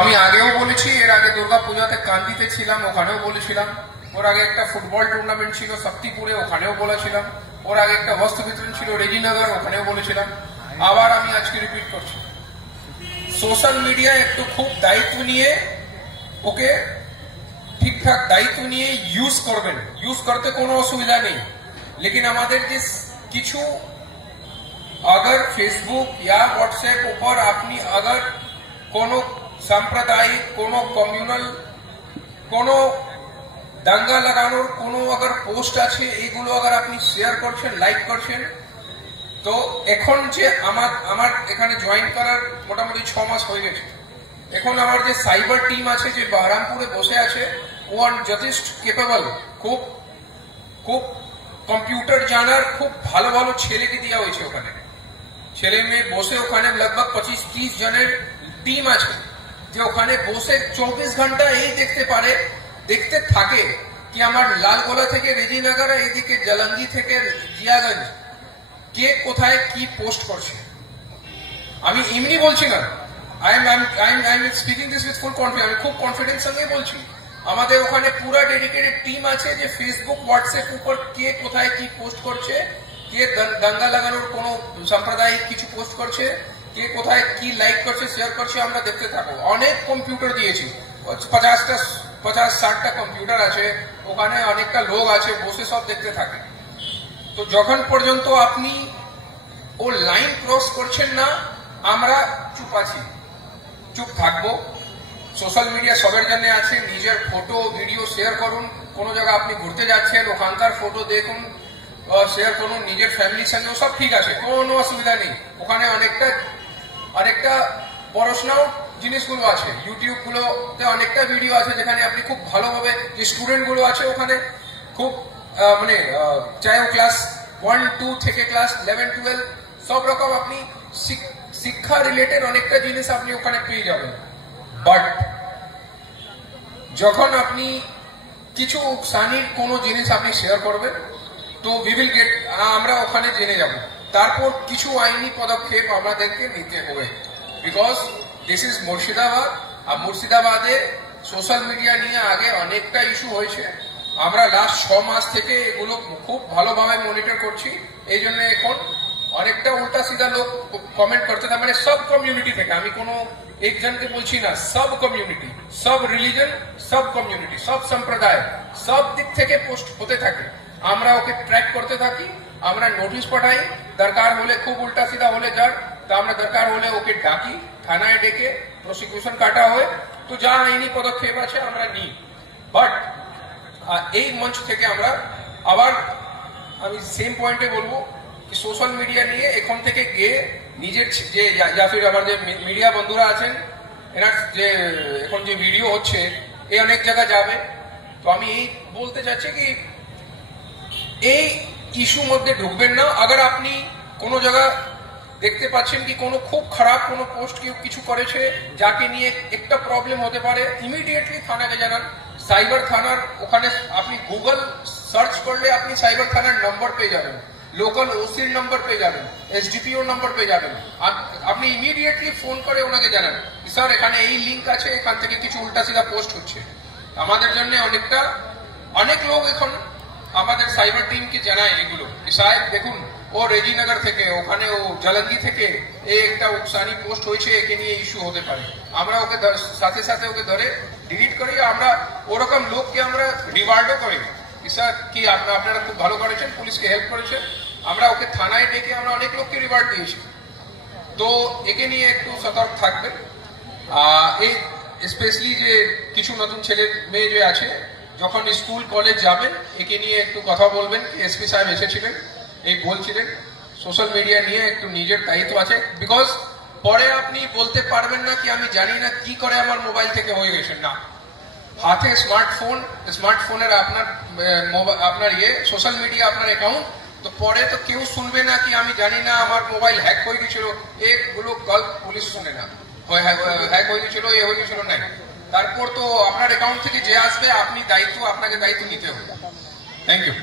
আমি আগেও বলেছি, এর আগে দুর্গা পূজাতে কান্দিতে ছিলাম, ওখানেও বলেছিলাম। ওর আগে একটা ফুটবল টুর্নামেন্ট ছিল শক্তিপুরে, ওখানেও বলেছিলাম। ওর আগে একটা বস্ত্র বিতরণ ছিল রেজিনগর, ওখানেও বলেছিলাম। আবার আমি আজকে রিপিট করছি, সোশ্যাল মিডিয়া একটু খুব দায়িত্ব নিয়ে ওকে ঠিকঠাক দায়িত্ব নিয়ে ইউজ করবেন। ইউজ করতে কোনো অসুবিধা নেই, लेकिन আমাদের যে কিছু अगर फेसबुक या व्हाट्सएप ऊपर আপনি अगर কোনো সাম্প্রদায়িক কোনো কমিউনাল কোনো দাঙ্গা লাগানোর কোনো अगर পোস্ট আছে, এগুলো अगर আপনি শেয়ার করছেন, লাইক করছেন, তো এখন যে আমার এখানে জয়েন করার মোটামুটি 6 মাস হয়ে গেছে। এখন আমার যে সাইবার টিম আছে, যে বহরমপুরে বসে আছে, ও যথেষ্ট কেপেবল, খুব খুব কম্পিউটার জানার খুব ভালো ভালো ছেলেকে দেওয়া হয়েছে। ওখানে ছেলে মেয়ে বসে, ওখানে লগভগ 25-30 জনের টিম আছে, যে ওখানে বসে 24 ঘন্টা এই দেখতে থাকে কি আমার লালগোলা থেকে রেজিনগর, এইদিকে জালঙ্গি থেকে জিয়াগঞ্জ কে কোথায় কি পোস্ট করছে। আমি এমনি বলছি না, I am speaking this with full confidence, আমি খুব কনফিডেন্স সঙ্গে বলছি। আমাদের ওখানে পুরো ডেডিকেটেড টিম আছে, যে ফেসবুক হোয়াটসঅ্যাপ উপর কে কোথায় কি পোস্ট করছে, কে দাঙ্গা লাগানোর কোনো সাম্প্রদায়িক কিছু পোস্ট করছে, কে কোথায় কি লাইক করছে, শেয়ার করছে, আমরা দেখতে থাকবো। অনেক কম্পিউটার দিয়েছি, 50-60টা কম্পিউটার আছে ওখানে, অনেকটা লোক আছে বসে সব দেখতে থাকে। তো যখন পর্যন্ত আপনি ও লাইন ক্রস করছেন না, আমরা চুপ আছি, চুপ থাকবো। সোশ্যাল মিডিয়া সবার জন্য আছে, নিজের ফটো ভিডিও শেয়ার করুন। কোনো জায়গা আপনি ঘুরতে যাচ্ছেন, ওখানকার ফটো দেখুন, শেয়ার করুন নিজের ফ্যামিলির সঙ্গে, সব ঠিক আছে, কোনো অসুবিধা নেই। ওখানে অনেকটা পড়াশোনাও জিনিসগুলো আছে, ইউটিউব গুলোতে অনেকটা ভিডিও আছে, যেখানে আপনি খুব ভালোভাবে, যে স্টুডেন্ট গুলো আছে ওখানে খুব মানে চাই ও ক্লাস 1-2 থেকে ক্লাস 11-12 সব রকম আপনি শিক্ষা রিলেটেড অনেকটা জিনিস আপনি ওখানে পেয়ে যাবেন। বাট যখন আপনি কিছু উকসানির কোনো জিনিস আপনি শেয়ার করবেন, তো উই উইল গেট, আমরা ওখানে জেনে যাব। তারপর কিছু আইনি পদক্ষেপ আমাদেরকে নিতে হবে, বিকজ দিস ইজ মুর্শিদাবাদ। আর মুর্শিদাবাদে সোশ্যাল মিডিয়া নিয়ে আগে অনেকটা ইস্যু হয়েছে। আমরা লাস্ট 6 মাস থেকে এগুলো খুব ভালোভাবে মনিটর করছি। এই জন্য এখন অনেকটা উল্টা সিধা লোক কমেন্ট করতে থাকে, মানে সব কমিউনিটি থেকে, আমি কোনো একজনকে বলছি না, সব কমিউনিটি, সব রিলিজন, সব কমিউনিটি, সব সম্প্রদায়, সব দিক থেকে পোস্ট হতে থাকে। আমরা ওকে ট্র্যাক করতে থাকি, আমরা নোটিশ পাঠাই, দরকার হলে খুব উল্টা সিধা হলে যার, তা আমরা দরকার হলে ওকে ডাকি, থানায় ডেকে প্রসিকিউশন কাটা হয়, তো যা আইনি পদক্ষেপ আছে আমরা নিই। বাট এই মঞ্চ থেকে আমরা আবার আমি সেম পয়েন্টে বলবো কি, সোশ্যাল মিডিয়া নিয়ে এখন থেকে গিয়ে নিজের যে ফির আমার যে মিডিয়া বন্ধুরা আছেন, এনার যে এখন যে ভিডিও হচ্ছে, এই অনেক জায়গা যাবে। তো আমি এই বলতে চাচ্ছি কি, এই ইস্যু মধ্যে ঢুকবেন না। আবার আপনি কোনো জায়গা দেখতে পাচ্ছেন কি কোনো খুব খারাপ কোনো পোস্ট কেউ কিছু করেছে, যাকে নিয়ে একটা প্রবলেম হতে পারে, ইমিডিয়েটলি থানাকে জানান। সাইবার থানার ওখানে আপনি গুগল সার্চ করলে আপনি সাইবার থানার নম্বর পেয়ে যাবেন, লোকাল ওসির নম্বর পেয়ে যাবেন, এসডিপিও নম্বর পেয়ে যাবেন। আপনি ইমিডিয়েটলি ফোন করে ওনাকে জানান, স্যার এখানে এই লিঙ্ক আছে, এখান থেকে কিছু উল্টা সিধা পোস্ট হচ্ছে। আমাদের জন্য অনেক লোক এখন আমাদের সাইবার টিমকে জানায় এগুলো, সাহেব দেখুন ও রেজিনগর থেকে, ওখানে ও জালঙ্গি থেকে এই একটা উকসানি পোস্ট হয়েছে, একে নিয়ে ইস্যু হতে পারে। আমরা ওকে সাথে সাথে ওকে ধরে ডিলিট করি। আমরা ওরকম লোককে আমরা রিওয়ার্ডও করি, স্যার কি আপনারা খুব ভালো করেছেন, পুলিশকে হেল্প করেছেন। আমরা ওকে থানায় ডেকে আমরা অনেক লোককে রিওয়ার্ড দিয়েছি। তো একে নিয়ে একটু সতর্ক থাকবেন। এই স্পেশালি যে কিছু নতুন ছেলে মেয়ে যে আছে, যখন স্কুল কলেজ যাবেন, একে নিয়ে একটু কথা বলবেন। এসপি সাহেব এসেছিলেন, এই বলছিলেন সোশ্যাল মিডিয়া নিয়ে একটু নিজের দায়িত্ব আছে, বিকজ পরে আপনি বলতে পারবেন না কি আমি জানি না কি করে আমার মোবাইল থেকে হয়ে গেছে। না, হাতে স্মার্টফোনের আপনার সোশ্যাল মিডিয়া আপনার অ্যাকাউন্ট, তো পরে তো কেউ শুনবে না কি আমি জানি না আমার মোবাইল হ্যাক হয়ে গেছিল, এগুলো গল্প পুলিশ শুনে না, হ্যাক হয়ে গেছিল, এ হয়ে গেছিল না। তারপর তো আপনার অ্যাকাউন্ট থেকে যে আসবে আপনাকে দায়িত্ব নিতে হবে। Thank you.